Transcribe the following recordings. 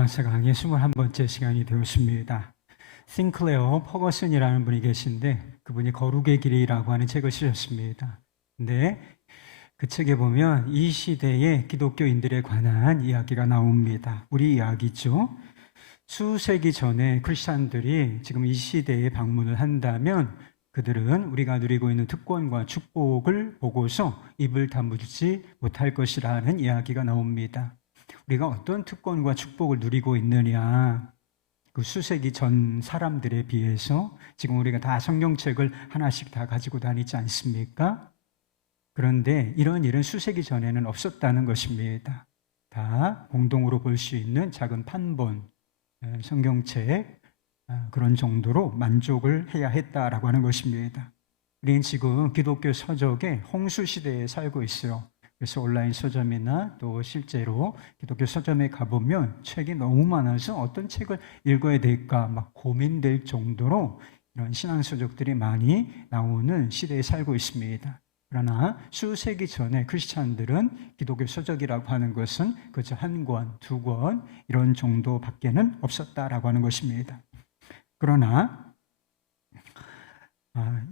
로마서 강의 21번째 시간이 되었습니다. 싱클레어 퍼거슨이라는 분이 계신데 그분이 거룩의 길이라고 하는 책을 쓰셨습니다. 근데 그 책에 보면 이 시대의 기독교인들에 관한 이야기가 나옵니다. 우리 이야기죠. 수세기 전에 크리스찬들이 지금 이 시대에 방문을 한다면 그들은 우리가 누리고 있는 특권과 축복을 보고서 입을 다물지 못할 것이라는 이야기가 나옵니다. 우리가 어떤 특권과 축복을 누리고 있느냐, 그 수세기 전 사람들에 비해서 지금 우리가 다 성경책을 하나씩 다 가지고 다니지 않습니까? 그런데 이런 일은 수세기 전에는 없었다는 것입니다. 다 공동으로 볼 수 있는 작은 판본, 성경책 그런 정도로 만족을 해야 했다라고 하는 것입니다. 우리는 지금 기독교 서적의 홍수 시대에 살고 있어요. 그래서 온라인 서점이나 또 실제로 기독교 서점에 가보면 책이 너무 많아서 어떤 책을 읽어야 될까 막 고민될 정도로 이런 신앙서적들이 많이 나오는 시대에 살고 있습니다. 그러나 수세기 전에 크리스찬들은 기독교 서적이라고 하는 것은 그저 한 권, 두 권 이런 정도밖에는 없었다라고 하는 것입니다. 그러나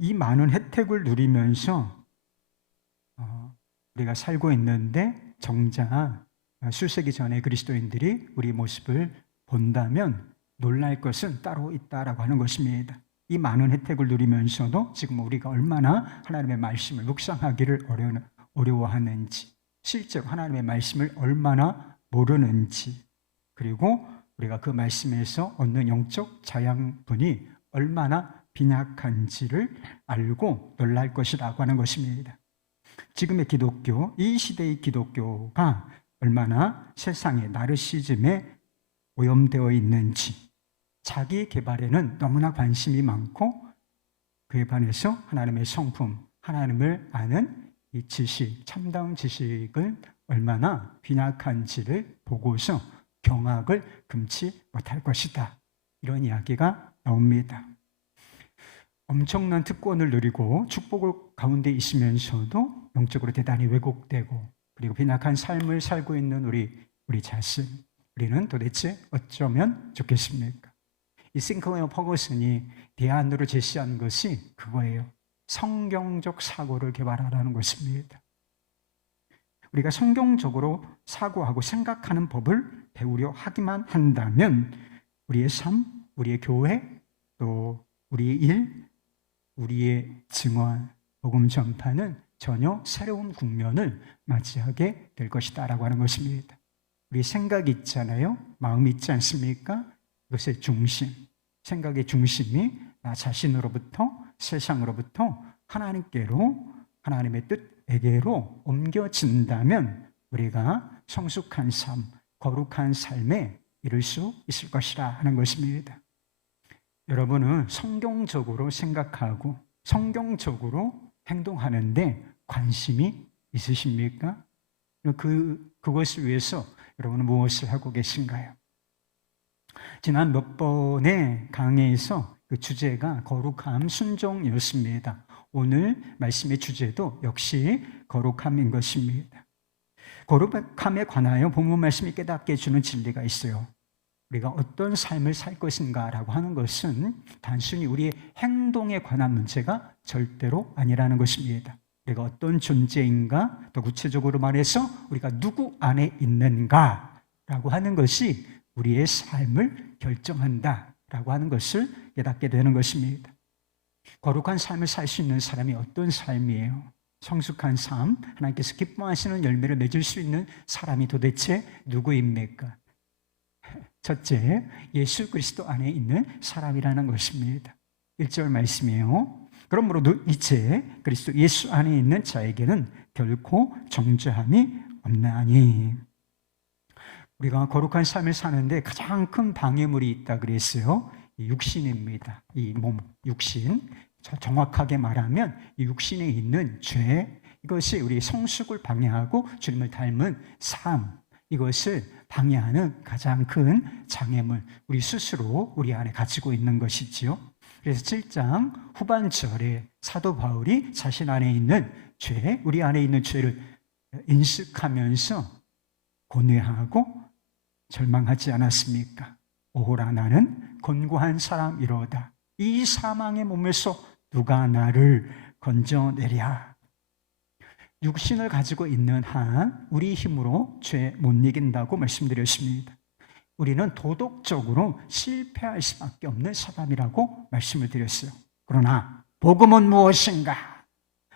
이 많은 혜택을 누리면서 우리가 살고 있는데 정작 수세기 전에 그리스도인들이 우리 모습을 본다면 놀랄 것은 따로 있다라고 하는 것입니다. 이 많은 혜택을 누리면서도 지금 우리가 얼마나 하나님의 말씀을 묵상하기를 어려워하는지, 실제로 하나님의 말씀을 얼마나 모르는지, 그리고 우리가 그 말씀에서 얻는 영적 자양분이 얼마나 빈약한지를 알고 놀랄 것이라고 하는 것입니다. 지금의 기독교, 이 시대의 기독교가 얼마나 세상의 나르시즘에 오염되어 있는지, 자기 개발에는 너무나 관심이 많고 그에 반해서 하나님의 성품, 하나님을 아는 이 지식, 참다운 지식을 얼마나 빈약한지를 보고서 경악을 금치 못할 것이다. 이런 이야기가 나옵니다. 엄청난 특권을 누리고 축복을 가운데 있으면서도 영적으로 대단히 왜곡되고 그리고 빈약한 삶을 살고 있는 우리 자신, 우리는 도대체 어쩌면 좋겠습니까? 이 싱클레어 퍼거슨이 대안으로 제시한 것이 그거예요. 성경적 사고를 개발하라는 것입니다. 우리가 성경적으로 사고하고 생각하는 법을 배우려 하기만 한다면 우리의 삶, 우리의 교회, 또 우리의 일, 우리의 증언, 복음 전파는 전혀 새로운 국면을 맞이하게 될 것이다 라고 하는 것입니다. 우리 생각이 있잖아요. 마음이 있지 않습니까? 이것의 중심, 생각의 중심이 나 자신으로부터 세상으로부터 하나님께로, 하나님의 뜻에게로 옮겨진다면 우리가 성숙한 삶, 거룩한 삶에 이룰 수 있을 것이라 하는 것입니다. 여러분은 성경적으로 생각하고 성경적으로 행동하는데 관심이 있으십니까? 그것을 위해서 여러분은 무엇을 하고 계신가요? 지난 몇 번의 강의에서 그 주제가 거룩함, 순종이었습니다. 오늘 말씀의 주제도 역시 거룩함인 것입니다. 거룩함에 관하여 본문 말씀이 깨닫게 해주는 진리가 있어요. 우리가 어떤 삶을 살 것인가라고 하는 것은 단순히 우리의 행동에 관한 문제가 절대로 아니라는 것입니다. 우리가 어떤 존재인가, 더 구체적으로 말해서 우리가 누구 안에 있는가라고 하는 것이 우리의 삶을 결정한다라고 하는 것을 깨닫게 되는 것입니다. 거룩한 삶을 살 수 있는 사람이 어떤 삶이에요? 성숙한 삶, 하나님께서 기뻐하시는 열매를 맺을 수 있는 사람이 도대체 누구입니까? 첫째, 예수 그리스도 안에 있는 사람이라는 것입니다. 1절 말씀이에요. 그러므로 이제 그리스도 예수 안에 있는 자에게는 결코 정죄함이 없나니. 우리가 거룩한 삶을 사는데 가장 큰 방해물이 있다 그랬어요. 이 육신입니다. 이 몸, 육신. 정확하게 말하면 이 육신에 있는 죄, 이것이 우리 성숙을 방해하고 주님을 닮은 삶, 이것을 방해하는 가장 큰 장애물, 우리 스스로 우리 안에 가지고 있는 것이지요. 그래서 7장 후반절에 사도 바울이 자신 안에 있는 죄, 우리 안에 있는 죄를 인식하면서 고뇌하고 절망하지 않았습니까? 오호라 나는 곤고한 사람이로다. 이 사망의 몸에서 누가 나를 건져내랴. 육신을 가지고 있는 한 우리 힘으로 죄 못 이긴다고 말씀드렸습니다. 우리는 도덕적으로 실패할 수밖에 없는 사람이라고 말씀을 드렸어요. 그러나 복음은 무엇인가?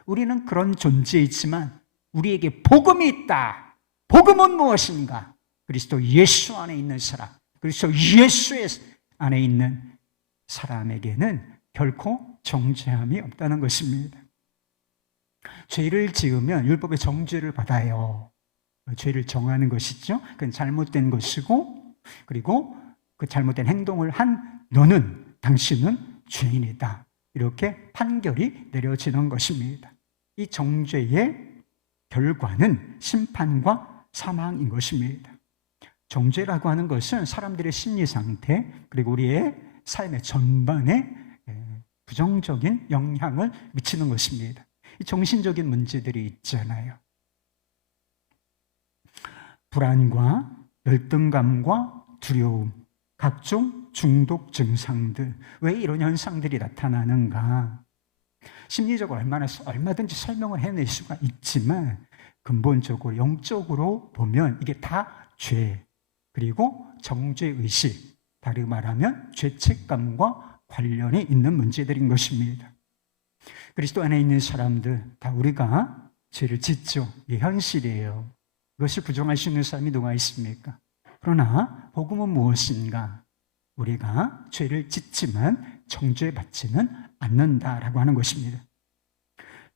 우리는 그런 존재이지만 우리에게 복음이 있다. 복음은 무엇인가? 그리스도 예수 안에 있는 사람, 그리스도 예수 안에 있는 사람에게는 결코 정죄함이 없다는 것입니다. 죄를 지으면 율법의 정죄를 받아요. 죄를 정하는 것이죠. 그건 잘못된 것이고, 그리고 그 잘못된 행동을 한 너는, 당신은 죄인이다. 이렇게 판결이 내려지는 것입니다. 이 정죄의 결과는 심판과 사망인 것입니다. 정죄라고 하는 것은 사람들의 심리 상태, 그리고 우리의 삶의 전반에 부정적인 영향을 미치는 것입니다. 이 정신적인 문제들이 있잖아요. 불안과 열등감과 두려움, 각종 중독 증상들, 왜 이런 현상들이 나타나는가? 심리적으로 얼마든지 설명을 해낼 수가 있지만 근본적으로 영적으로 보면 이게 다 죄, 그리고 정죄의식, 다르게 말하면 죄책감과 관련이 있는 문제들인 것입니다. 그리스도 안에 있는 사람들 다 우리가 죄를 짓죠. 이게 현실이에요. 이것을 부정할 수 있는 사람이 누가 있습니까? 그러나 복음은 무엇인가? 우리가 죄를 짓지만 정죄받지는 않는다라고 하는 것입니다.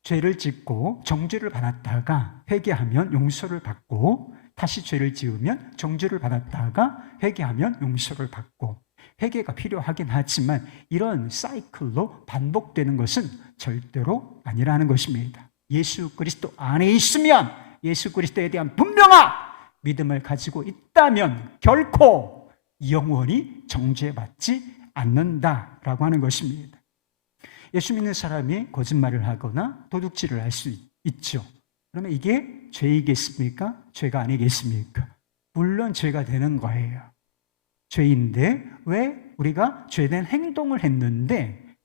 죄를 짓고 정죄를 받았다가 회개하면 용서를 받고, 다시 죄를 지으면 정죄를 받았다가 회개하면 용서를 받고, 회개가 필요하긴 하지만 이런 사이클로 반복되는 것은 절대로 아니라는 것입니다. 예수 그리스도 안에 있으면, 예수 그리스도에 대한 분명한 믿음을 가지고 있다면 결코 영원히 정죄받지 않는다라고 하는 것입니다. 예수 믿는 사람이 거짓말을 하거나 도둑질을 할 수 있죠. 그러면 이게 죄이겠습니까? 죄가 아니겠습니까? 물론 죄가 되는 거예요. 죄인데 왜 우리가 죄된 행동을 했는데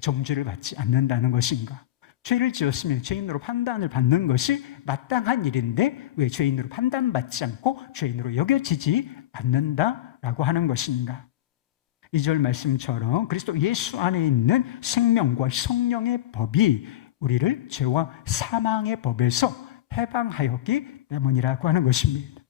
정죄를 받지 않는다는 것인가? 죄를 지었으면 죄인으로 판단을 받는 것이 마땅한 일인데 왜 죄인으로 판단받지 않고 죄인으로 여겨지지 않는다라고 하는 것인가? 2절 말씀처럼 그리스도 예수 안에 있는 생명과 성령의 법이 우리를 죄와 사망의 법에서 해방하였기 때문이라고 하는 것입니다.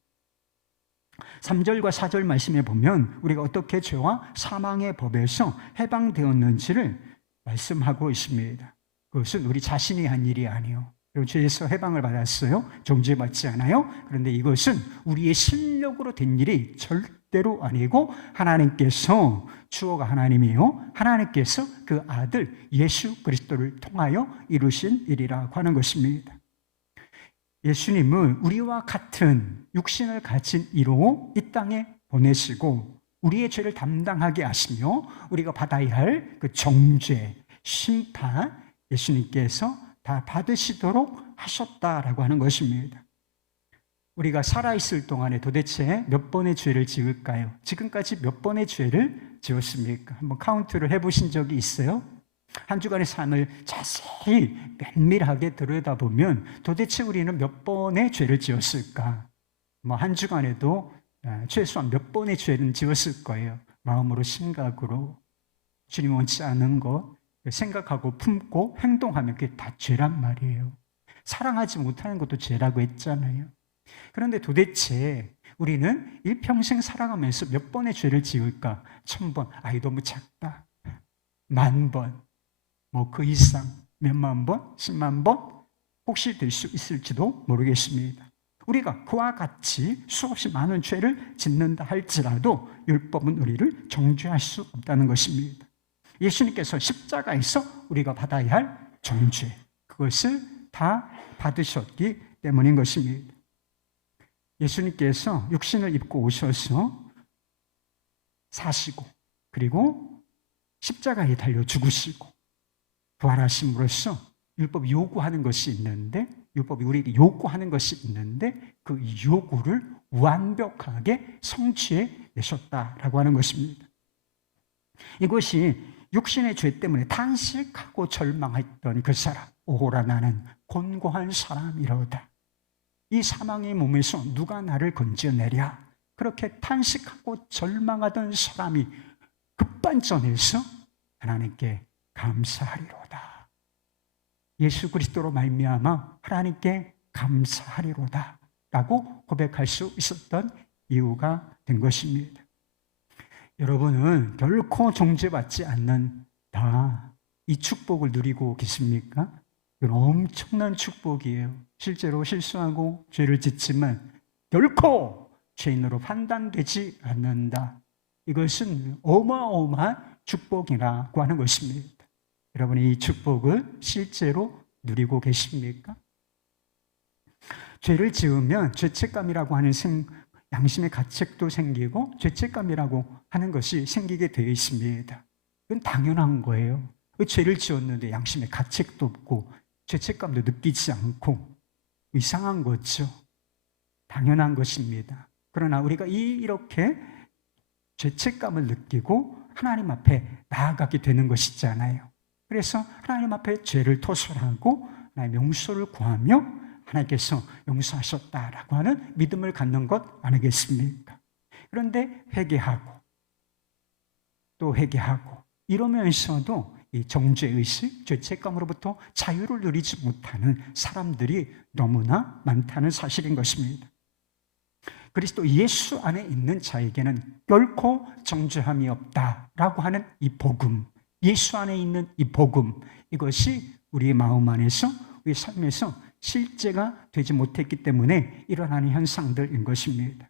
3절과 4절 말씀에 보면 우리가 어떻게 죄와 사망의 법에서 해방되었는지를 말씀하고 있습니다. 그것은 우리 자신이 한 일이 아니요. 그리고 죄에서 해방을 받았어요. 정죄받지 않아요. 그런데 이것은 우리의 실력으로 된 일이 절대로 아니고 하나님께서, 주어가 하나님이요, 하나님께서 그 아들 예수 그리스도를 통하여 이루신 일이라고 하는 것입니다. 예수님은 우리와 같은 육신을 가진 이로 이 땅에 보내시고 우리의 죄를 담당하게 하시며 우리가 받아야 할 그 정죄, 심판, 예수님께서 다 받으시도록 하셨다라고 하는 것입니다. 우리가 살아있을 동안에 도대체 몇 번의 죄를 지을까요? 지금까지 몇 번의 죄를 지었습니까? 한번 카운트를 해보신 적이 있어요? 한 주간의 삶을 자세히 면밀하게 들여다보면 도대체 우리는 몇 번의 죄를 지었을까? 한 주간에도 최소한 몇 번의 죄는 지었을 거예요. 마음으로, 심각으로. 주님 원치 않은 것 생각하고 품고 행동하면 그게 다 죄란 말이에요. 사랑하지 못하는 것도 죄라고 했잖아요. 그런데 도대체 우리는 일평생 살아가면서 몇 번의 죄를 지을까? 1000번, 아이 너무 작다. 10,000번, 그 이상, 몇만 번, 10만 번 혹시 될 수 있을지도 모르겠습니다. 우리가 그와 같이 수없이 많은 죄를 짓는다 할지라도 율법은 우리를 정죄할 수 없다는 것입니다. 예수님께서 십자가에서 우리가 받아야 할 정죄, 그것을 다 받으셨기 때문인 것입니다. 예수님께서 육신을 입고 오셔서 사시고 그리고 십자가에 달려 죽으시고 부활하심으로써 율법이 요구하는 것이 있는데, 율법이 우리에게 요구하는 것이 있는데 그 요구를 완벽하게 성취해 내셨다라고 하는 것입니다. 이것이 육신의 죄 때문에 탄식하고 절망했던 그 사람, 오호라 나는 곤고한 사람이로다. 이 사망의 몸에서 누가 나를 건져내랴. 그렇게 탄식하고 절망하던 사람이 급반전해서 하나님께 감사하리로다. 예수 그리스도로 말미암아 하나님께 감사하리로다 라고 고백할 수 있었던 이유가 된 것입니다. 여러분은 결코 정죄받지 않는다, 이 축복을 누리고 계십니까? 이건 엄청난 축복이에요. 실제로 실수하고 죄를 짓지만 결코 죄인으로 판단되지 않는다. 이것은 어마어마한 축복이라고 하는 것입니다. 여러분이 이 축복을 실제로 누리고 계십니까? 죄를 지으면 죄책감이라고 하는 양심의 가책도 생기고 죄책감이라고 하는 것이 생기게 되어 있습니다. 이건 당연한 거예요. 죄를 지었는데 양심의 가책도 없고 죄책감도 느끼지 않고 이상한 거죠. 당연한 것입니다. 그러나 우리가 이렇게 죄책감을 느끼고 하나님 앞에 나아가게 되는 것이잖아요. 그래서 하나님 앞에 죄를 토설하고 하나님의 용서를 구하며 하나님께서 용서하셨다라고 하는 믿음을 갖는 것 아니겠습니까? 그런데 회개하고 또 회개하고 이러면서도 이 정죄의식, 죄책감으로부터 자유를 누리지 못하는 사람들이 너무나 많다는 사실인 것입니다. 그리스도 예수 안에 있는 자에게는 결코 정죄함이 없다라고 하는 이 복음, 예수 안에 있는 이 복음, 이것이 우리의 마음 안에서, 우리 삶에서 실제가 되지 못했기 때문에 일어나는 현상들인 것입니다.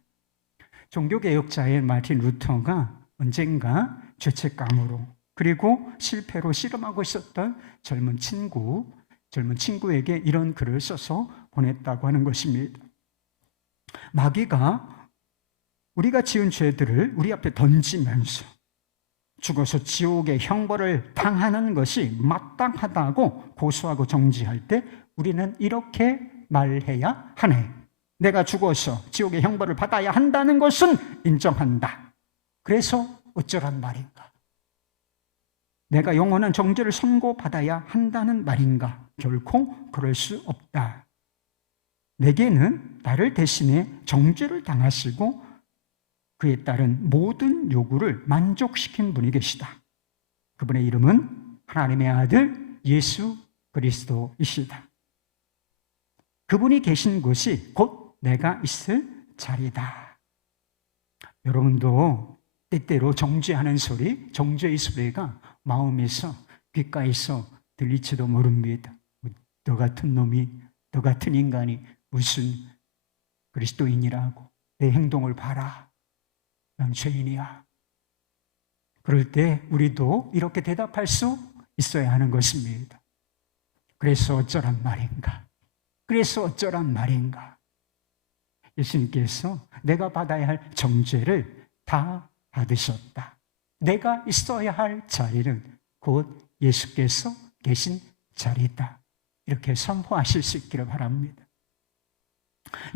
종교개혁자의 마틴 루터가 언젠가 죄책감으로 그리고 실패로 씨름하고 있었던 젊은 친구에게 이런 글을 써서 보냈다고 하는 것입니다. 마귀가 우리가 지은 죄들을 우리 앞에 던지면서 죽어서 지옥의 형벌을 당하는 것이 마땅하다고 고소하고 정지할 때 우리는 이렇게 말해야 하네. 내가 죽어서 지옥의 형벌을 받아야 한다는 것은 인정한다. 그래서 어쩌란 말인가? 내가 영원한 정죄를 선고받아야 한다는 말인가? 결코 그럴 수 없다. 내게는 나를 대신해 정죄를 당하시고 그에 따른 모든 요구를 만족시킨 분이 계시다. 그분의 이름은 하나님의 아들 예수 그리스도이시다. 그분이 계신 곳이 곧 내가 있을 자리다. 여러분도 때때로 정죄하는 소리, 정죄의 소리가 마음에서, 귓가에서 들릴지도 모릅니다. 너 같은 놈이, 너 같은 인간이 무슨 그리스도인이라고, 내 행동을 봐라, 난 죄인이야. 그럴 때 우리도 이렇게 대답할 수 있어야 하는 것입니다. 그래서 어쩌란 말인가? 그래서 어쩌란 말인가? 예수님께서 내가 받아야 할 정죄를 다 받으셨다. 내가 있어야 할 자리는 곧 예수께서 계신 자리다. 이렇게 선포하실 수 있기를 바랍니다.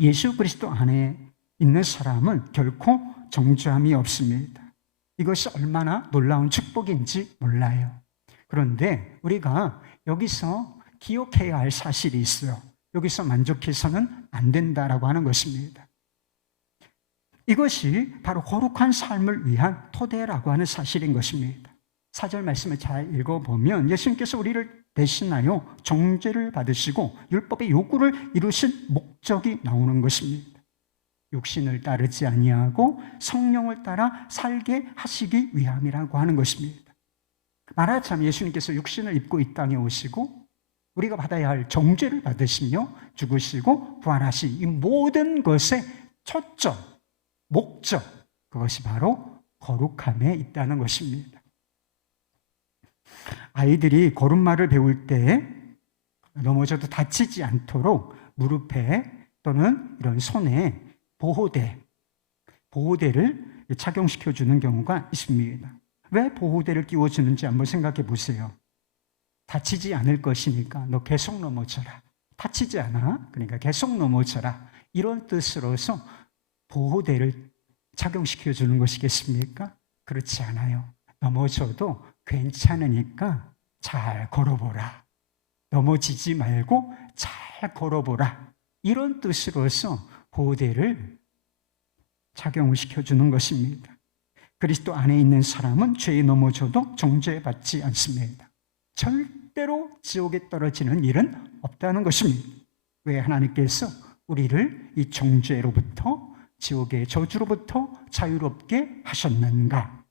예수 그리스도 안에 있는 사람은 결코 정죄함이 없습니다. 이것이 얼마나 놀라운 축복인지 몰라요. 그런데 우리가 여기서 기억해야 할 사실이 있어요. 여기서 만족해서는 안 된다라고 하는 것입니다. 이것이 바로 거룩한 삶을 위한 토대라고 하는 사실인 것입니다. 4절 말씀을 잘 읽어보면 예수님께서 우리를 대신하여 정죄를 받으시고 율법의 요구를 이루신 목적이 나오는 것입니다. 육신을 따르지 아니하고 성령을 따라 살게 하시기 위함이라고 하는 것입니다. 말하자면 예수님께서 육신을 입고 이 땅에 오시고 우리가 받아야 할 정죄를 받으시며 죽으시고 부활하신 이 모든 것의 초점, 목적, 그것이 바로 거룩함에 있다는 것입니다. 아이들이 걸음마를 배울 때 넘어져도 다치지 않도록 무릎에 또는 이런 손에 보호대를 착용시켜주는 경우가 있습니다. 왜 보호대를 끼워주는지 한번 생각해 보세요. 다치지 않을 것이니까 너 계속 넘어져라. 다치지 않아? 그러니까 계속 넘어져라. 이런 뜻으로서 보호대를 착용시켜 주는 것이겠습니까? 그렇지 않아요. 넘어져도 괜찮으니까 잘 걸어보라. 넘어지지 말고 잘 걸어보라. 이런 뜻으로서 보호대를 착용을 시켜주는 것입니다. 그리스도 안에 있는 사람은 죄에 넘어져도 정죄받지 않습니다. 절대로 지옥에 떨어지는 일은 없다는 것입니다. 왜 하나님께서 우리를 이 정죄로부터, 지옥의 저주로부터 자유롭게 하셨는가?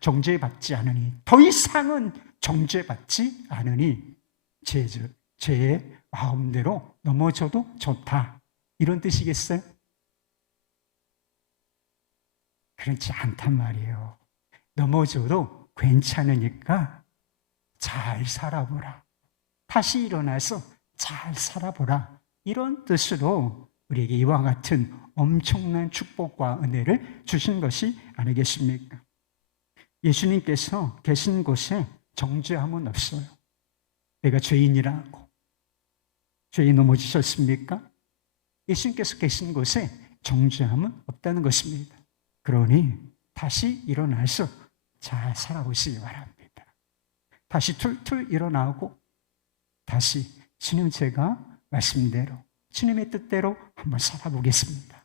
정죄받지 않으니, 더 이상은 정죄받지 않으니 죄의 마음대로 넘어져도 좋다. 이런 뜻이겠어요? 그렇지 않단 말이에요. 넘어져도 괜찮으니까 잘 살아보라. 다시 일어나서 잘 살아보라. 이런 뜻으로 우리에게 이와 같은 엄청난 축복과 은혜를 주신 것이 아니겠습니까? 예수님께서 계신 곳에 정죄함은 없어요. 내가 죄인이라고 죄에 넘어지셨습니까? 예수님께서 계신 곳에 정죄함은 없다는 것입니다. 그러니 다시 일어나서 잘 살아보시기 바랍니다. 다시 툴툴 일어나고 다시 주님, 제가 말씀대로 주님의 뜻대로 한번 살아보겠습니다.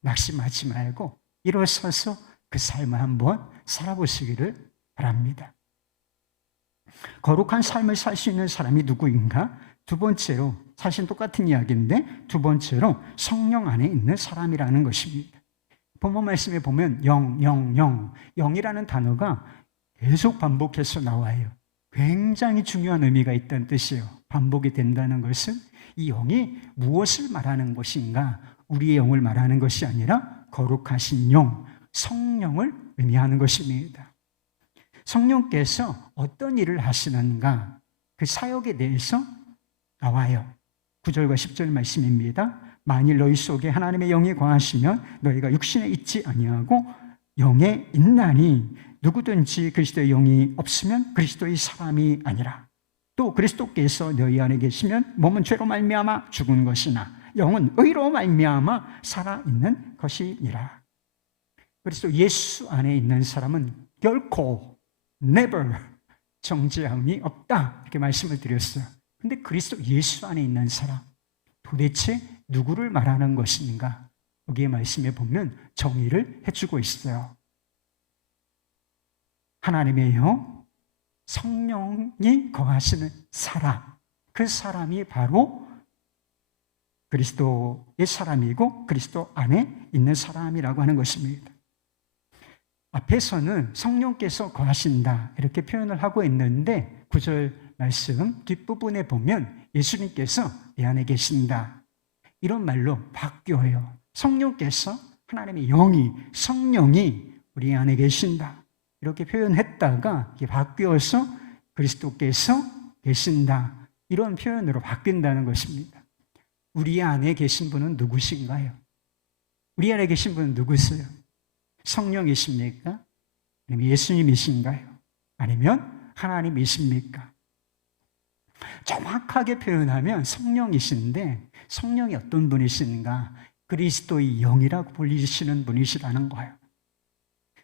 낙심하지 말고 일어서서 그 삶을 한번 살아보시기를 바랍니다. 거룩한 삶을 살 수 있는 사람이 누구인가? 두 번째로, 사실 똑같은 이야기인데 두 번째로 성령 안에 있는 사람이라는 것입니다. 본문 말씀에 보면 영이라는 단어가 계속 반복해서 나와요. 굉장히 중요한 의미가 있다는 뜻이에요. 반복이 된다는 것은 이 영이 무엇을 말하는 것인가? 우리의 영을 말하는 것이 아니라 거룩하신 영, 성령을 의미하는 것입니다. 성령께서 어떤 일을 하시는가? 그 사역에 대해서 나와요. 9절과 10절 말씀입니다. 만일 너희 속에 하나님의 영이 거하시면 너희가 육신에 있지 아니하고 영에 있나니 누구든지 그리스도의 영이 없으면 그리스도의 사람이 아니라. 또 그리스도께서 너희 안에 계시면 몸은 죄로 말미암아 죽은 것이나 영은 의로 말미암아 살아있는 것이니라. 그리스도 예수 안에 있는 사람은 결코 never 정죄함이 없다, 이렇게 말씀을 드렸어요. 근데 그리스도 예수 안에 있는 사람, 도대체 누구를 말하는 것인가? 여기에 말씀에 보면 정의를 해주고 있어요. 하나님의 영, 성령이 거하시는 사람, 그 사람이 바로 그리스도의 사람이고 그리스도 안에 있는 사람이라고 하는 것입니다. 앞에서는 성령께서 거하신다 이렇게 표현을 하고 있는데 9절 말씀 뒷부분에 보면 예수님께서 내 안에 계신다 이런 말로 바뀌어요. 성령께서, 하나님의 영이, 성령이 우리 안에 계신다 이렇게 표현했다가 이게 바뀌어서 그리스도께서 계신다 이런 표현으로 바뀐다는 것입니다. 우리 안에 계신 분은 누구신가요? 우리 안에 계신 분은 누구세요? 성령이십니까? 아니면 예수님이신가요? 아니면 하나님이십니까? 정확하게 표현하면 성령이신데 성령이 어떤 분이신가? 그리스도의 영이라고 불리시는 분이시라는 거예요.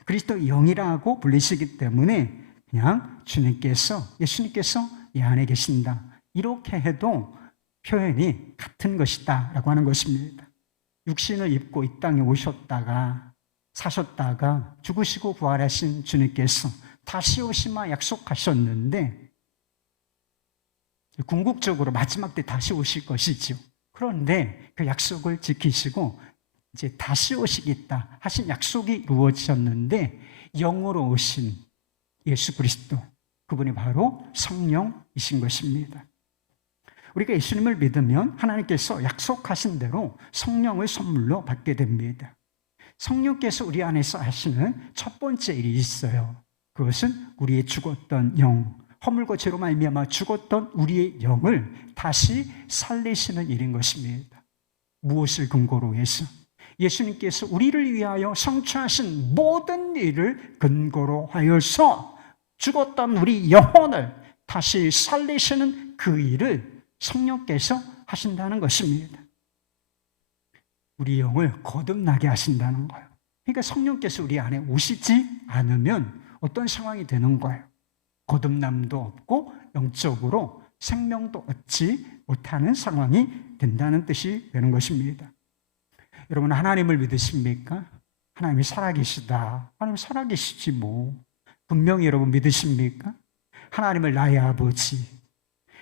그리스도의 영이라고 불리시기 때문에 그냥 주님께서, 예수님께서 이 안에 계신다 이렇게 해도 표현이 같은 것이다 라고 하는 것입니다. 육신을 입고 이 땅에 오셨다가 사셨다가 죽으시고 부활하신 주님께서 다시 오시마 약속하셨는데 궁극적으로 마지막 때 다시 오실 것이죠. 그런데 그 약속을 지키시고 이제 다시 오시겠다 하신 약속이 이루어졌는데 영으로 오신 예수 그리스도, 그분이 바로 성령이신 것입니다. 우리가 예수님을 믿으면 하나님께서 약속하신 대로 성령을 선물로 받게 됩니다. 성령께서 우리 안에서 하시는 첫 번째 일이 있어요. 그것은 우리의 죽었던 영, 허물과 죄로 말미암아 죽었던 우리의 영을 다시 살리시는 일인 것입니다. 무엇을 근거로 해서? 예수님께서 우리를 위하여 성취하신 모든 일을 근거로 하여서 죽었던 우리 영혼을 다시 살리시는 그 일을 성령께서 하신다는 것입니다. 우리 영을 거듭나게 하신다는 거예요. 그러니까 성령께서 우리 안에 오시지 않으면 어떤 상황이 되는 거예요? 거듭남도 없고 영적으로 생명도 얻지 못하는 상황이 된다는 뜻이 되는 것입니다. 여러분, 하나님을 믿으십니까? 하나님이 살아계시다. 하나님 살아계시지 뭐. 분명히 여러분 믿으십니까? 하나님을 나의 아버지,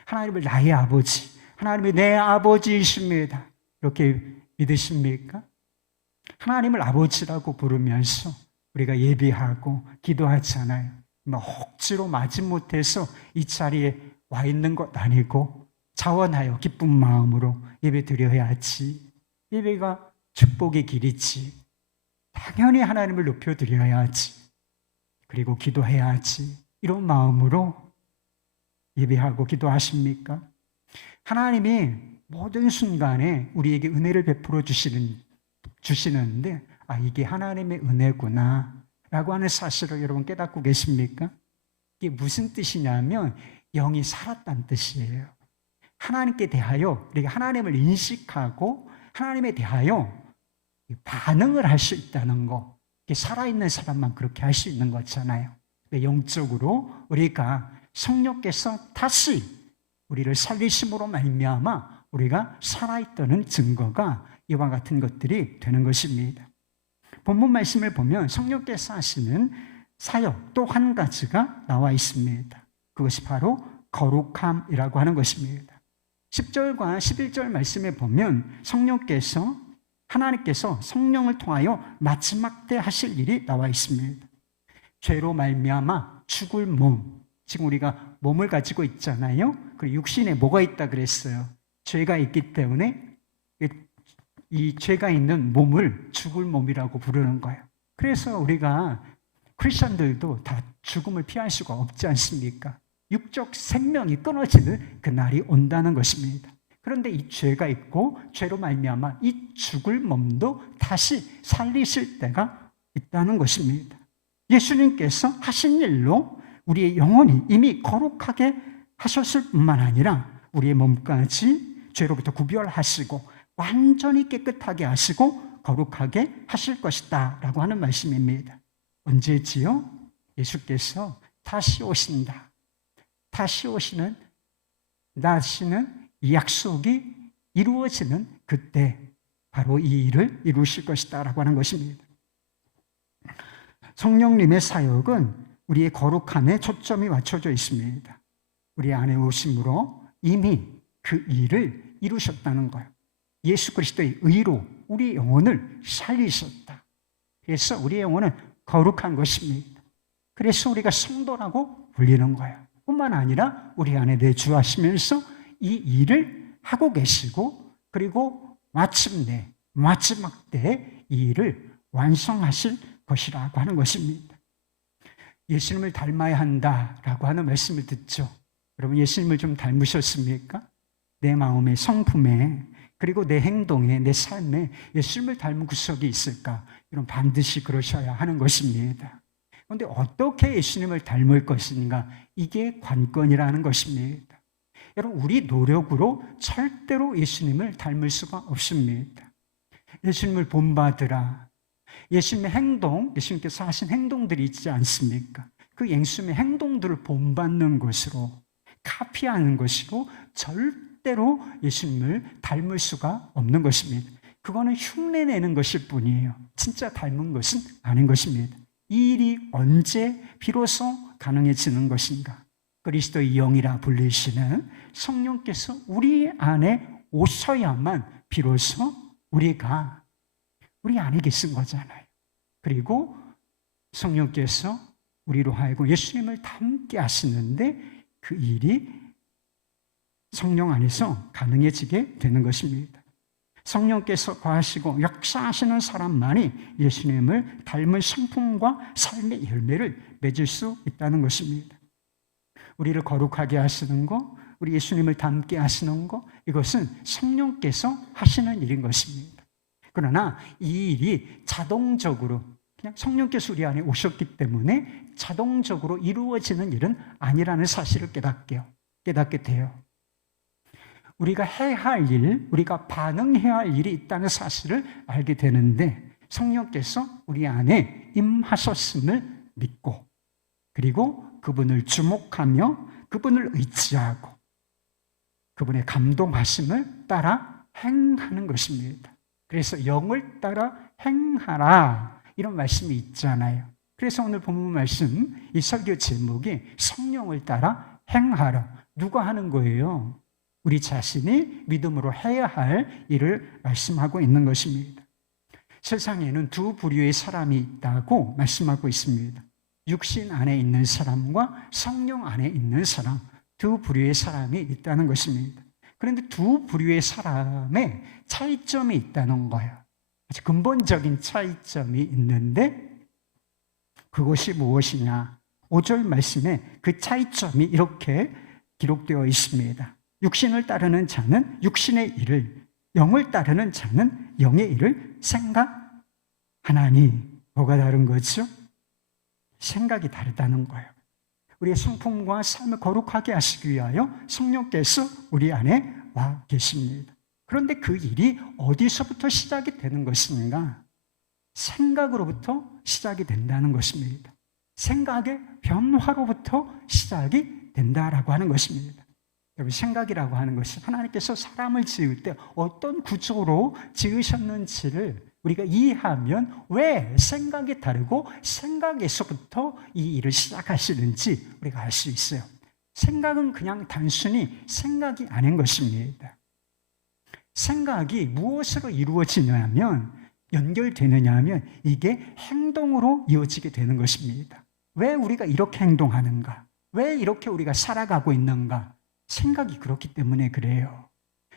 하나님을 나의 아버지, 하나님이 내 아버지이십니다. 이렇게 믿으십니까? 하나님을 아버지라고 부르면서 우리가 예배하고 기도하잖아요. 억지로 마지못해서 이 자리에 와 있는 것 아니고 자원하여 기쁜 마음으로 예배 드려야지. 예배가 축복의 길이지. 당연히 하나님을 높여드려야지. 그리고 기도해야지. 이런 마음으로 예배하고 기도하십니까? 하나님이 모든 순간에 우리에게 은혜를 베풀어 주시는데 이게 하나님의 은혜구나 라고 하는 사실을 여러분 깨닫고 계십니까? 이게 무슨 뜻이냐면 영이 살았다는 뜻이에요. 하나님께 대하여 우리가 하나님을 인식하고 하나님에 대하여 반응을 할 수 있다는 거. 살아있는 사람만 그렇게 할 수 있는 거잖아요. 영적으로 우리가 성령께서 다시 우리를 살리심으로 말미암아 우리가 살아있다는 증거가 이와 같은 것들이 되는 것입니다. 본문 말씀을 보면 성령께서 하시는 사역 또 한 가지가 나와 있습니다. 그것이 바로 거룩함이라고 하는 것입니다. 10절과 11절 말씀에 보면 하나님께서 성령을 통하여 마지막 때 하실 일이 나와 있습니다. 죄로 말미암아 죽을 몸, 지금 우리가 몸을 가지고 있잖아요. 그리고 육신에 뭐가 있다 그랬어요? 죄가 있기 때문에 이 죄가 있는 몸을 죽을 몸이라고 부르는 거예요. 그래서 우리가 크리스천들도 다 죽음을 피할 수가 없지 않습니까? 육적 생명이 끊어지는 그날이 온다는 것입니다. 그런데 이 죄가 있고 죄로 말미암아 이 죽을 몸도 다시 살리실 때가 있다는 것입니다. 예수님께서 하신 일로 우리의 영혼이 이미 거룩하게 하셨을 뿐만 아니라 우리의 몸까지 죄로부터 구별하시고 완전히 깨끗하게 하시고 거룩하게 하실 것이다 라고 하는 말씀입니다. 언제지요? 예수께서 다시 오신다. 다시 오시는 이 약속이 이루어지는 그때 바로 이 일을 이루실 것이다 라고 하는 것입니다. 성령님의 사역은 우리의 거룩함에 초점이 맞춰져 있습니다. 우리 안에 오심으로 이미 그 일을 이루셨다는 거예요. 예수 그리스도의 의로 우리 영혼을 살리셨다. 그래서 우리의 영혼은 거룩한 것입니다. 그래서 우리가 성도라고 불리는 거예요. 뿐만 아니라 우리 안에 내주하시면서 이 일을 하고 계시고 그리고 마침내 마지막 때에 이 일을 완성하실 것이라고 하는 것입니다. 예수님을 닮아야 한다라고 하는 말씀을 듣죠. 여러분 예수님을 좀 닮으셨습니까? 내 마음의 성품에 그리고 내 행동에 내 삶에 예수님을 닮은 구석이 있을까? 이런 반드시 그러셔야 하는 것입니다. 그런데 어떻게 예수님을 닮을 것인가? 이게 관건이라는 것입니다. 여러분 우리 노력으로 절대로 예수님을 닮을 수가 없습니다. 예수님을 본받으라. 예수님의 행동, 예수님께서 하신 행동들이 있지 않습니까? 그 예수님의 행동들을 본받는 것으로 카피하는 것이고 절대로 예수님을 닮을 수가 없는 것입니다. 그거는 흉내내는 것일 뿐이에요. 진짜 닮은 것은 아닌 것입니다. 이 일이 언제 비로소 가능해지는 것인가? 그리스도의 영이라 불리시는 성령께서 우리 안에 오셔야만 비로소 우리가 우리 안에 계신 거잖아요. 그리고 성령께서 우리로 하여금 예수님을 닮게 하시는데 그 일이 성령 안에서 가능해지게 되는 것입니다. 성령께서 거하시고 역사하시는 사람만이 예수님을 닮은 성품과 삶의 열매를 맺을 수 있다는 것입니다. 우리를 거룩하게 하시는 것, 우리 예수님을 닮게 하시는 것, 이것은 성령께서 하시는 일인 것입니다. 그러나 이 일이 자동적으로 그냥 성령께서 우리 안에 오셨기 때문에 자동적으로 이루어지는 일은 아니라는 사실을 깨닫게 돼요. 우리가 해야 할 일, 우리가 반응해야 할 일이 있다는 사실을 알게 되는데 성령께서 우리 안에 임하셨음을 믿고 그리고 그분을 주목하며 그분을 의지하고 그분의 감동하심을 따라 행하는 것입니다. 그래서 영을 따라 행하라 이런 말씀이 있잖아요. 그래서 오늘 본문 말씀 이 설교 제목이 성령을 따라 행하라. 누가 하는 거예요? 우리 자신이 믿음으로 해야 할 일을 말씀하고 있는 것입니다. 세상에는 두 부류의 사람이 있다고 말씀하고 있습니다. 육신 안에 있는 사람과 성령 안에 있는 사람, 두 부류의 사람이 있다는 것입니다. 그런데 두 부류의 사람의 차이점이 있다는 거예요. 아주 근본적인 차이점이 있는데 그것이 무엇이냐? 5절 말씀에 그 차이점이 이렇게 기록되어 있습니다. 육신을 따르는 자는 육신의 일을, 영을 따르는 자는 영의 일을 생각하나니. 뭐가 다른 거죠? 생각이 다르다는 거예요. 우리의 성품과 삶을 거룩하게 하시기 위하여 성령께서 우리 안에 와 계십니다. 그런데 그 일이 어디서부터 시작이 되는 것인가? 생각으로부터 시작이 된다는 것입니다. 생각의 변화로부터 시작이 된다라고 하는 것입니다. 여러분, 생각이라고 하는 것이 하나님께서 사람을 지을 때 어떤 구조로 지으셨는지를 우리가 이해하면 왜 생각이 다르고 생각에서부터 이 일을 시작하시는지 우리가 알 수 있어요. 생각은 그냥 단순히 생각이 아닌 것입니다. 생각이 무엇으로 이루어지냐면, 연결되느냐 하면 이게 행동으로 이어지게 되는 것입니다. 왜 우리가 이렇게 행동하는가? 왜 이렇게 우리가 살아가고 있는가? 생각이 그렇기 때문에 그래요.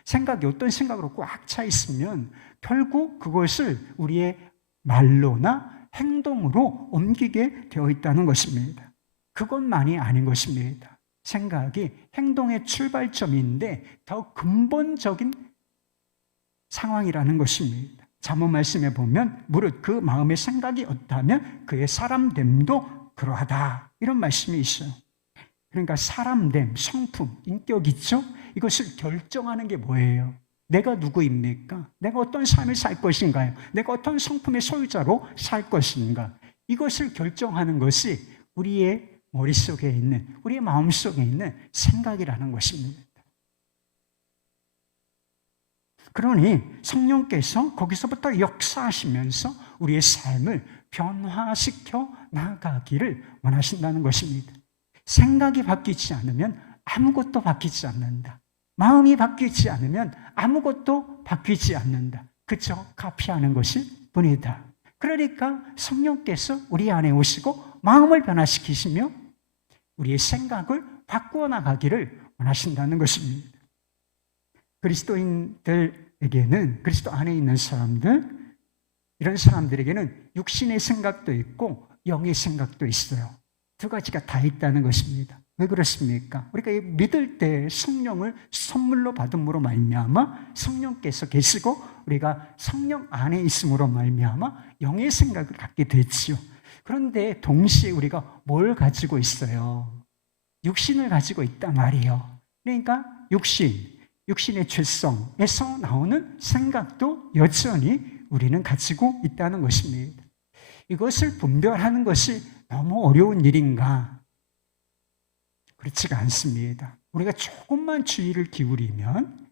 생각이 어떤 생각으로 꽉 차 있으면 결국 그것을 우리의 말로나 행동으로 옮기게 되어 있다는 것입니다. 그것만이 아닌 것입니다. 생각이 행동의 출발점인데 더 근본적인 상황이라는 것입니다. 잠언 말씀에 보면 무릇 그 마음의 생각이 어떠하면 그의 사람됨도 그러하다, 이런 말씀이 있어요. 그러니까 사람됨, 성품, 인격 있죠? 이것을 결정하는 게 뭐예요? 내가 누구입니까? 내가 어떤 삶을 살 것인가요? 내가 어떤 성품의 소유자로 살 것인가? 이것을 결정하는 것이 우리의 머릿속에 있는, 우리의 마음속에 있는 생각이라는 것입니다. 그러니 성령께서 거기서부터 역사하시면서 우리의 삶을 변화시켜 나가기를 원하신다는 것입니다. 생각이 바뀌지 않으면 아무것도 바뀌지 않는다. 마음이 바뀌지 않으면 아무것도 바뀌지 않는다. 그저 카피하는 것일 뿐이다. 그러니까 성령께서 우리 안에 오시고 마음을 변화시키시며 우리의 생각을 바꾸어 나가기를 원하신다는 것입니다. 그리스도인들에게는, 그리스도 안에 있는 사람들, 이런 사람들에게는 육신의 생각도 있고 영의 생각도 있어요. 두 가지가 다 있다는 것입니다. 왜 그렇습니까? 우리가 믿을 때 성령을 선물로 받음으로 말미암아 성령께서 계시고 우리가 성령 안에 있음으로 말미암아 영의 생각을 갖게 되지요. 그런데 동시에 우리가 뭘 가지고 있어요? 육신을 가지고 있단 말이에요. 그러니까 육신의 죄성에서 나오는 생각도 여전히 우리는 가지고 있다는 것입니다. 이것을 분별하는 것이 너무 어려운 일인가? 그렇지가 않습니다. 우리가 조금만 주의를 기울이면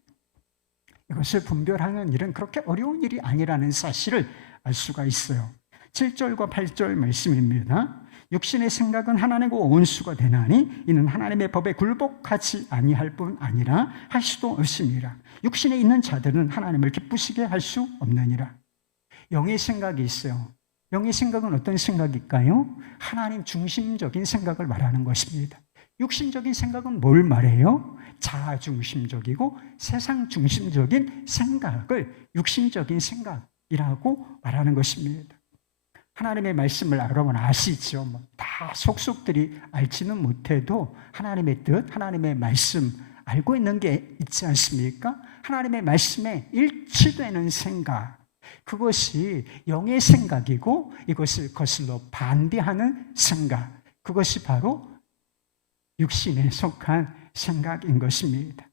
이것을 분별하는 일은 그렇게 어려운 일이 아니라는 사실을 알 수가 있어요. 7절과 8절 말씀입니다. 육신의 생각은 하나님과 원수가 되나니 이는 하나님의 법에 굴복하지 아니할 뿐 아니라 할 수도 없습니다. 육신에 있는 자들은 하나님을 기쁘시게 할 수 없느니라. 영의 생각이 있어요. 영의 생각은 어떤 생각일까요? 하나님 중심적인 생각을 말하는 것입니다. 육신적인 생각은 뭘 말해요? 자아 중심적이고 세상 중심적인 생각을 육신적인 생각이라고 말하는 것입니다. 하나님의 말씀을 여러분 아시죠? 다 속속들이 알지는 못해도 하나님의 뜻, 하나님의 말씀 알고 있는 게 있지 않습니까? 하나님의 말씀에 일치되는 생각, 그것이 영의 생각이고 이것을 거슬러 반대하는 생각, 그것이 바로 육신에 속한 생각인 것입니다.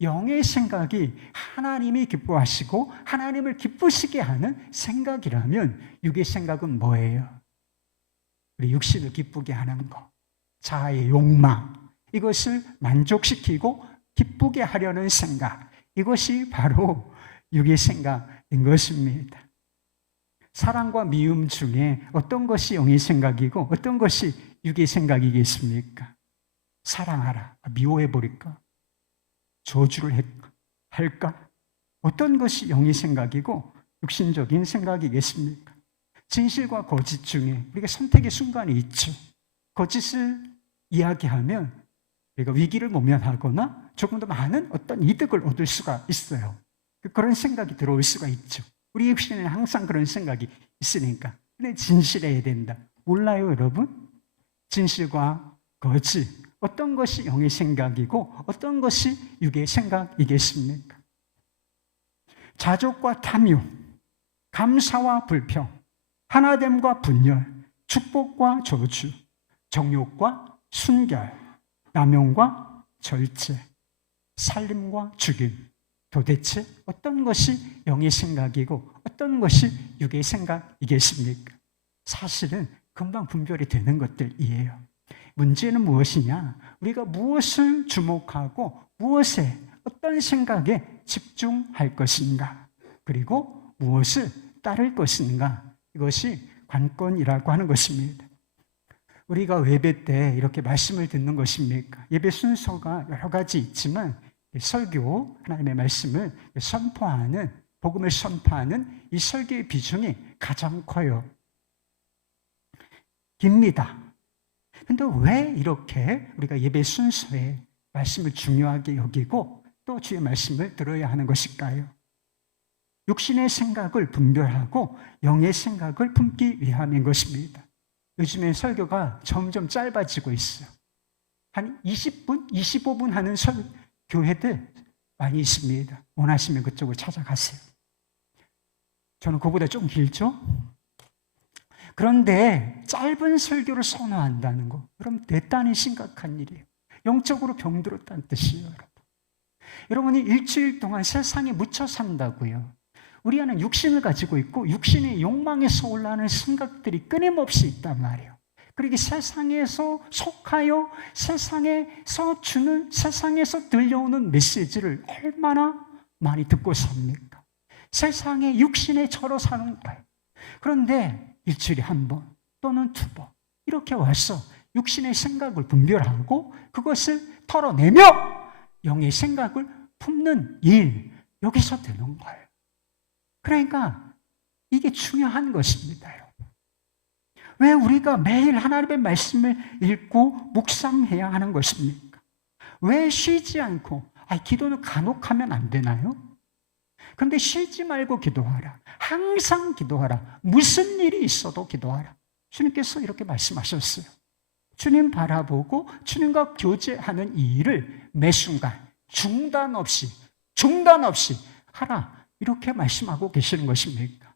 영의 생각이 하나님이 기뻐하시고 하나님을 기쁘시게 하는 생각이라면 육의 생각은 뭐예요? 우리 육신을 기쁘게 하는 것, 자아의 욕망, 이것을 만족시키고 기쁘게 하려는 생각, 이것이 바로 육의 생각인 것입니다. 사랑과 미움 중에 어떤 것이 영의 생각이고 어떤 것이 육의 생각이겠습니까? 사랑하라, 미워해버릴까? 저주를 할까? 어떤 것이 영의 생각이고 육신적인 생각이겠습니까? 진실과 거짓 중에 우리가 선택의 순간이 있죠. 거짓을 이야기하면 우리가 위기를 모면하거나 조금 더 많은 어떤 이득을 얻을 수가 있어요. 그런 생각이 들어올 수가 있죠. 우리 육신에는 항상 그런 생각이 있으니까. 근데 진실해야 된다. 몰라요, 여러분? 진실과 거짓, 어떤 것이 영의 생각이고 어떤 것이 육의 생각이겠습니까? 자족과 탐욕, 감사와 불평, 하나됨과 분열, 축복과 저주, 정욕과 순결, 남용과 절제, 살림과 죽임. 도대체 어떤 것이 영의 생각이고 어떤 것이 육의 생각이겠습니까? 사실은 금방 분별이 되는 것들이에요. 문제는 무엇이냐? 우리가 무엇을 주목하고 무엇에 어떤 생각에 집중할 것인가? 그리고 무엇을 따를 것인가? 이것이 관건이라고 하는 것입니다. 우리가 예배 때 이렇게 말씀을 듣는 것입니까? 예배 순서가 여러 가지 있지만 설교, 하나님의 말씀을 선포하는, 복음을 선포하는 이 설교의 비중이 가장 커요. 깁니다. 근데 왜 이렇게 우리가 예배 순서에 말씀을 중요하게 여기고 또 주의 말씀을 들어야 하는 것일까요? 육신의 생각을 분별하고 영의 생각을 품기 위함인 것입니다. 요즘에 설교가 점점 짧아지고 있어요. 한 20분, 25분 하는 교회들 많이 있습니다. 원하시면 그쪽으로 찾아가세요. 저는 그보다 좀 길죠? 그런데 짧은 설교를 선호한다는 거, 그럼 대단히 심각한 일이에요. 영적으로 병들었다는 뜻이에요, 여러분. 여러분이 일주일 동안 세상에 묻혀 산다고요. 우리 안은 육신을 가지고 있고 육신의 욕망에서 올라오는 생각들이 끊임없이 있단 말이에요. 그리고 세상에서 속하여 세상에서 주는, 세상에서 들려오는 메시지를 얼마나 많이 듣고 삽니까? 세상에 육신에 절어 사는 거예요. 그런데 일주일에 한 번 또는 두 번 이렇게 와서 육신의 생각을 분별하고 그것을 털어내며 영의 생각을 품는 일, 여기서 되는 거예요. 그러니까 이게 중요한 것입니다, 여러분. 왜 우리가 매일 하나님의 말씀을 읽고 묵상해야 하는 것입니까? 왜 쉬지 않고, 기도는 간혹 하면 안 되나요? 그런데 쉬지 말고 기도하라. 항상 기도하라. 무슨 일이 있어도 기도하라. 주님께서 이렇게 말씀하셨어요. 주님 바라보고 주님과 교제하는 이 일을 매 순간 중단 없이 하라. 이렇게 말씀하고 계시는 것입니까?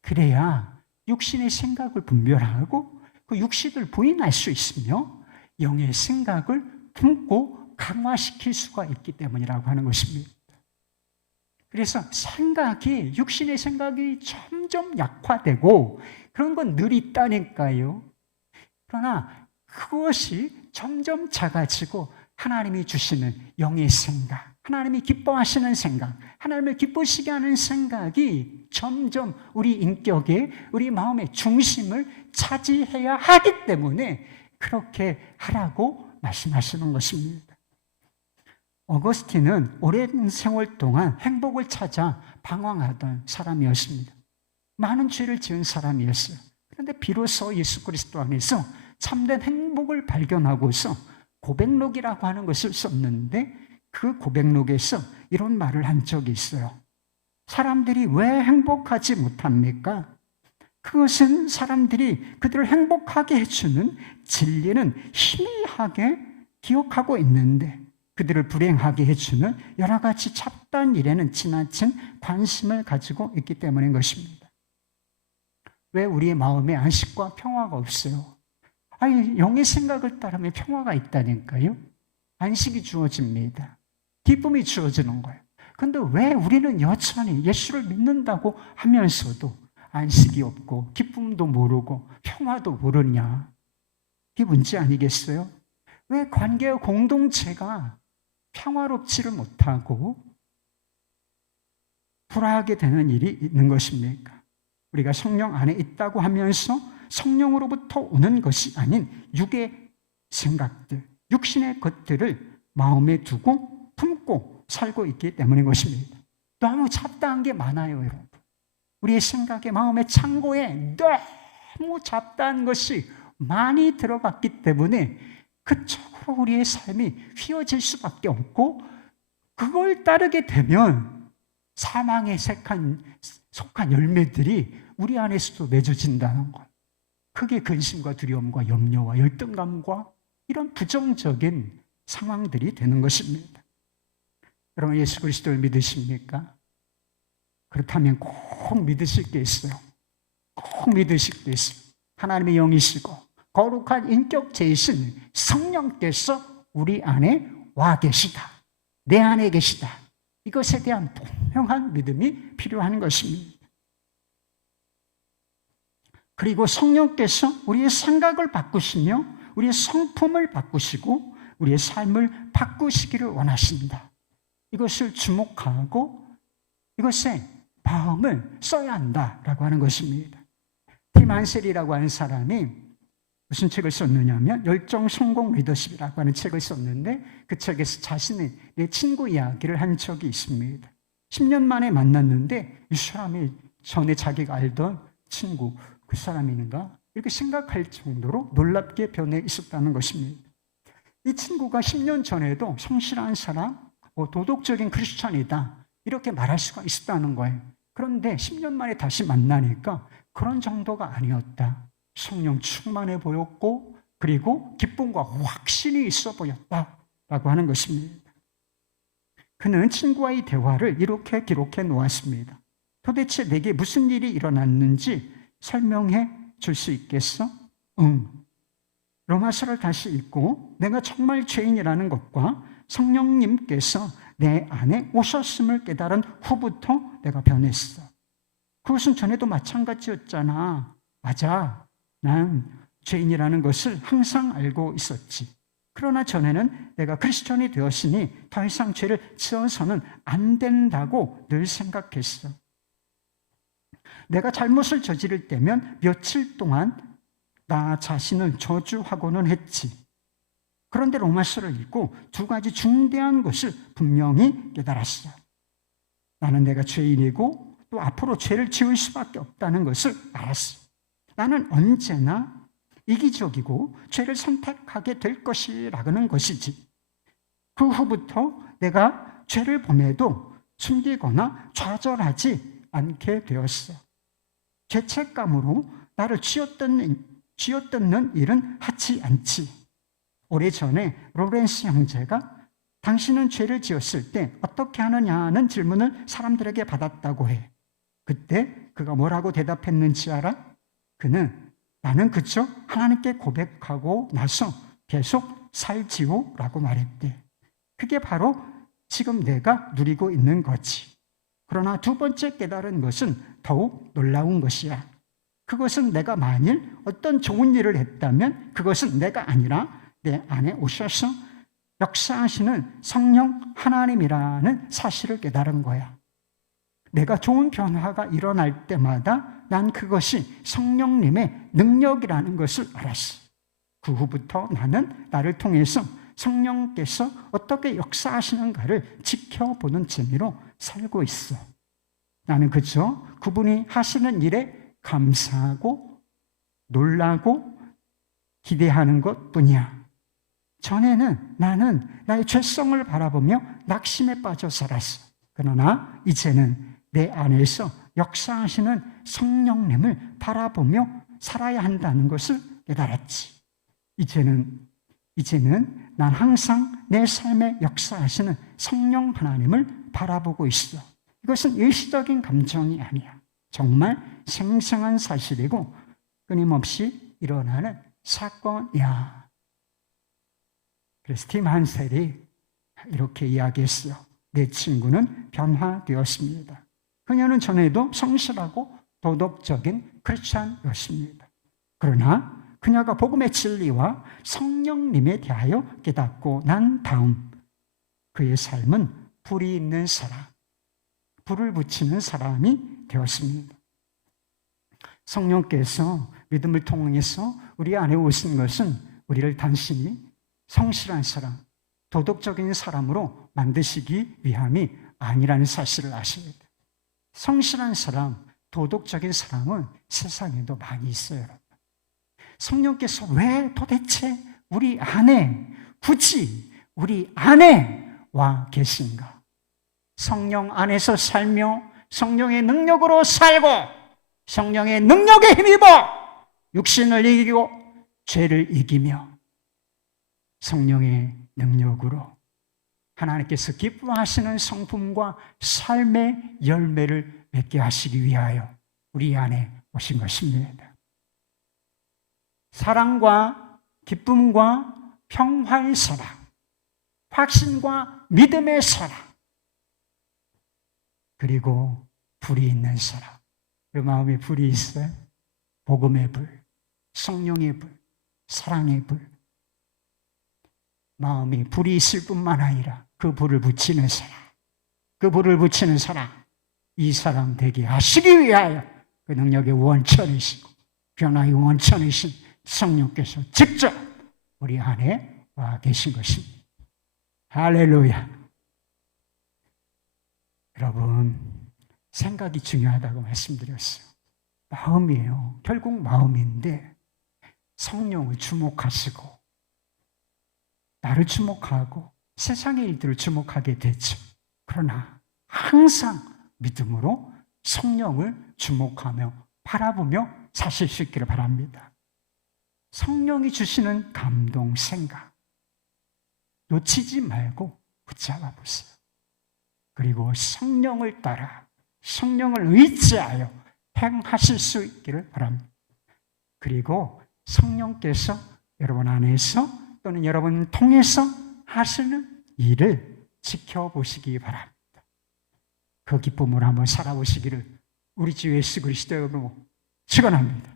그래야 육신의 생각을 분별하고 그 육신을 부인할 수 있으며 영의 생각을 품고 강화시킬 수가 있기 때문이라고 하는 것입니다. 그래서 육신의 생각이 점점 약화되고 그런 건 늘 있다니까요. 그러나 그것이 점점 작아지고 하나님이 주시는 영의 생각, 하나님이 기뻐하시는 생각, 하나님을 기쁘시게 하는 생각이 점점 우리 인격에, 우리 마음의 중심을 차지해야 하기 때문에 그렇게 하라고 말씀하시는 것입니다. 어거스틴은 오랜 세월 동안 행복을 찾아 방황하던 사람이었습니다. 많은 죄를 지은 사람이었어요. 그런데 비로소 예수 그리스도 안에서 참된 행복을 발견하고서 고백록이라고 하는 것을 썼는데 그 고백록에서 이런 말을 한 적이 있어요. 사람들이 왜 행복하지 못합니까? 그것은 사람들이 그들을 행복하게 해주는 진리는 희미하게 기억하고 있는데 그들을 불행하게 해주는 여러 가지 잡다한 일에는 지나친 관심을 가지고 있기 때문인 것입니다. 왜 우리의 마음에 안식과 평화가 없어요? 영의 생각을 따르면 평화가 있다니까요. 안식이 주어집니다. 기쁨이 주어지는 거예요. 근데 왜 우리는 여전히 예수를 믿는다고 하면서도 안식이 없고 기쁨도 모르고 평화도 모르냐? 이게 문제 아니겠어요? 왜 관계와 공동체가 평화롭지를 못하고 불화하게 되는 일이 있는 것입니까? 우리가 성령 안에 있다고 하면서 성령으로부터 오는 것이 아닌 육의 생각들, 육신의 것들을 마음에 두고 품고 살고 있기 때문인 것입니다. 너무 잡다한 게 많아요, 여러분. 우리의 생각에, 마음의 창고에 너무 잡다한 것이 많이 들어갔기 때문에 그쪽으로 우리의 삶이 휘어질 수밖에 없고, 그걸 따르게 되면 사망에 속한 열매들이 우리 안에서도 맺어진다는 것. 크게 근심과 두려움과 염려와 열등감과 이런 부정적인 상황들이 되는 것입니다. 여러분, 예수 그리스도를 믿으십니까? 그렇다면 꼭 믿으실 게 있어요. 꼭 믿으실 게 있어요. 하나님의 영이시고 거룩한 인격체이신 성령께서 우리 안에 와 계시다. 내 안에 계시다. 이것에 대한 분명한 믿음이 필요한 것입니다. 그리고 성령께서 우리의 생각을 바꾸시며 우리의 성품을 바꾸시고 우리의 삶을 바꾸시기를 원하십니다. 이것을 주목하고 이것에 마음을 써야 한다라고 하는 것입니다. 팀 한셀이라고 하는 사람이 무슨 책을 썼느냐면 열정 성공 리더십이라고 하는 책을 썼는데 그 책에서 자신의 내 친구 이야기를 한 적이 있습니다. 10년 만에 만났는데 이 사람이 전에 자기가 알던 친구 그 사람인가? 이렇게 생각할 정도로 놀랍게 변해 있었다는 것입니다. 이 친구가 10년 전에도 성실한 사람, 도덕적인 크리스찬이다 이렇게 말할 수가 있었다는 거예요. 그런데 10년 만에 다시 만나니까 그런 정도가 아니었다. 성령 충만해 보였고 그리고 기쁨과 확신이 있어 보였다라고 하는 것입니다. 그는 친구와의 대화를 이렇게 기록해 놓았습니다. 도대체 내게 무슨 일이 일어났는지 설명해 줄 수 있겠어? 응. 로마서를 다시 읽고 내가 정말 죄인이라는 것과 성령님께서 내 안에 오셨음을 깨달은 후부터 내가 변했어. 그것은 전에도 마찬가지였잖아. 맞아. 난 죄인이라는 것을 항상 알고 있었지. 그러나 전에는 내가 크리스천이 되었으니 더 이상 죄를 지어서는 안 된다고 늘 생각했어. 내가 잘못을 저지를 때면 며칠 동안 나 자신을 저주하고는 했지. 그런데 로마서를 읽고 두 가지 중대한 것을 분명히 깨달았어. 나는 내가 죄인이고 또 앞으로 죄를 지을 수밖에 없다는 것을 알았어. 나는 언제나 이기적이고 죄를 선택하게 될 것이라는 것이지. 그 후부터 내가 죄를 범해도 숨기거나 좌절하지 않게 되었어. 죄책감으로 나를 쥐어뜯는 일은 하지 않지. 오래전에 로렌스 형제가 당신은 죄를 지었을 때 어떻게 하느냐는 질문을 사람들에게 받았다고 해. 그때 그가 뭐라고 대답했는지 알아? 그는 나는 그저 하나님께 고백하고 나서 계속 살지요 라고 말했대. 그게 바로 지금 내가 누리고 있는 거지. 그러나 두 번째 깨달은 것은 더욱 놀라운 것이야. 그것은 내가 만일 어떤 좋은 일을 했다면 그것은 내가 아니라 내 안에 오셔서 역사하시는 성령 하나님이라는 사실을 깨달은 거야. 내가 좋은 변화가 일어날 때마다 난 그것이 성령님의 능력이라는 것을 알았어. 그 후부터 나는 나를 통해서 성령께서 어떻게 역사하시는가를 지켜보는 재미로 살고 있어. 나는 그저 그분이 하시는 일에 감사하고 놀라고 기대하는 것뿐이야. 전에는 나는 나의 죄성을 바라보며 낙심에 빠져 살았어. 그러나 이제는 내 안에서 역사하시는 성령님을 바라보며 살아야 한다는 것을 깨달았지. 이제는 난 항상 내 삶에 역사하시는 성령 하나님을 바라보고 있어. 이것은 일시적인 감정이 아니야. 정말 생생한 사실이고 끊임없이 일어나는 사건이야. 그래서 팀 한셀이 이렇게 이야기했어요. 내 친구는 변화되었습니다. 그녀는 전에도 성실하고 도덕적인 크리스찬이었습니다. 그러나 그녀가 복음의 진리와 성령님에 대하여 깨닫고 난 다음 그의 삶은 불이 있는 사람, 불을 붙이는 사람이 되었습니다. 성령께서 믿음을 통해서 우리 안에 오신 것은 우리를 단순히 성실한 사람, 도덕적인 사람으로 만드시기 위함이 아니라는 사실을 아십니다. 성실한 사람, 도덕적인 사람은 세상에도 많이 있어요, 여러분. 성령께서 왜 도대체 우리 안에, 굳이 우리 안에 와 계신가? 성령 안에서 살며 성령의 능력으로 살고 성령의 능력에 힘입어 육신을 이기고 죄를 이기며 성령의 능력으로 하나님께서 기뻐하시는 성품과 삶의 열매를 맺게 하시기 위하여 우리 안에 오신 것입니다. 사랑과 기쁨과 평화의 사랑, 확신과 믿음의 사랑, 그리고 불이 있는 사랑. 그 마음에 불이 있어요. 복음의 불, 성령의 불, 사랑의 불. 마음에 불이 있을 뿐만 아니라 그 불을 붙이는 사람, 그 불을 붙이는 사람, 이 사람 되게 하시기 위하여 그 능력의 원천이시고 변화의 원천이신 성령께서 직접 우리 안에 와 계신 것입니다. 할렐루야. 여러분, 생각이 중요하다고 말씀드렸어요. 마음이에요. 결국 마음인데 성령을 주목하시고 나를 주목하고 세상의 일들을 주목하게 되죠. 그러나 항상 믿음으로 성령을 주목하며 바라보며 사실 수 있기를 바랍니다. 성령이 주시는 감동, 생각 놓치지 말고 붙잡아 보세요. 그리고 성령을 따라 성령을 의지하여 행하실 수 있기를 바랍니다. 그리고 성령께서 여러분 안에서 또는 여러분 통해서 하시는 일을 지켜보시기 바랍니다. 그 기쁨으로 한번 살아보시기를 우리 주 예수 그리스도로 축원합니다.